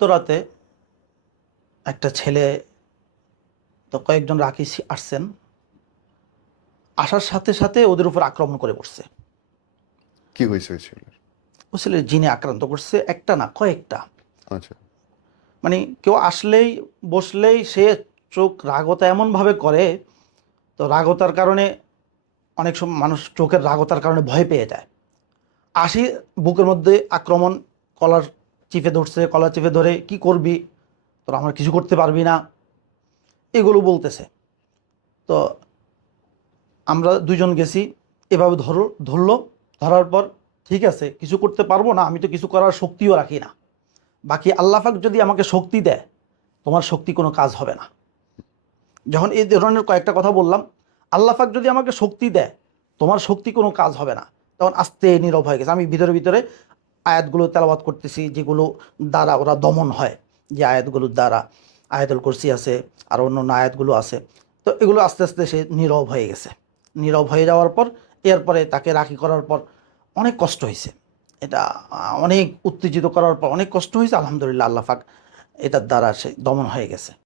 তো রাতে একটা ছেলে, তো কয়েকজন রাখি আসছেন, আসার সাথে সাথে ওদের উপর আক্রমণ করে বসছে। কি হয়েছে ওই ছেলের? ও ছেলে জিনে আক্রান্ত করছে, একটা না কয়েকটা। আচ্ছা। মানে কেউ আসলেই বসলেই সে চোখ রাগতা এমনভাবে করে, তো রাগতার কারণে অনেক সময় মানুষ চোখের রাগতার কারণে ভয় পেয়ে যায়। আসি বুকের মধ্যে আক্রমণ, কলার চিপে ধরছে, কলার চিপে ধরে কি করবি, তোর আমার কিছু করতে পারবি না, এগুলো বলতেছে। তো আমরা দুজন গেছি, এভাবে ধরলো। ধরার পর ঠিক আছে, কিছু করতে পারবো না, আমি তো কিছু করার শক্তিও রাখি না, বাকি আল্লাহ পাক যদি আমাকে শক্তি দেয়, তোমার শক্তি কোনো কাজ হবে না। যখন এই ধরনের কয়েকটা কথা বললাম, আল্লাহ পাক যদি আমাকে শক্তি দেয়, তোমার শক্তি কোনো কাজ হবে না, তখন আস্তে নীরব হয়ে গেছে। আমি ভিতরে ভিতরে আয়াতগুলো তেলাওয়াত করতেছি, যেগুলো দ্বারা ওরা দমন হয়, যে আয়াতগুলোর দ্বারা। আয়াতুল কুরসি আছে, আর অন্য অন্য আয়াতগুলো আছে। তো এগুলো আস্তে আস্তে সে নীরব হয়ে গেছে। নীরব হয়ে যাওয়ার পর এরপরে তাকে রাখি করার পর অনেক কষ্ট হয়েছে। এটা অনেক উত্তেজিত করার পর অনেক কষ্ট হয়েছে। আলহামদুলিল্লাহ, আল্লাহ পাক এটার দ্বারা সে দমন হয়ে গেছে।